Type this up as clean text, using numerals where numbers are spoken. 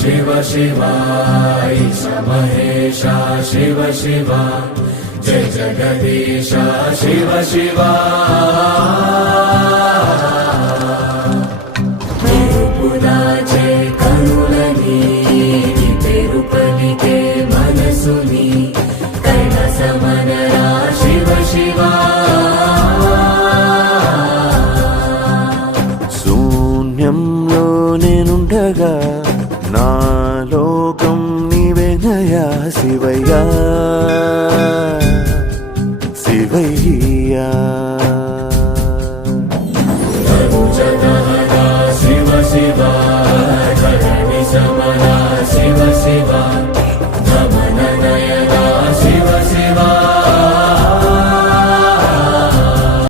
शिव शिव ईश महेश शिव शिव जय जगदीश शिव शिव तिरुपुदाचे कनुलनी पेरु पलिके मनसुनी कैलासमनरा शिव शिव శూన్యంలో నేనుండగా నా లోకం నీవేనయా శివయ్యా శివయ్యా शिव शिव धरणि समना शिव शिव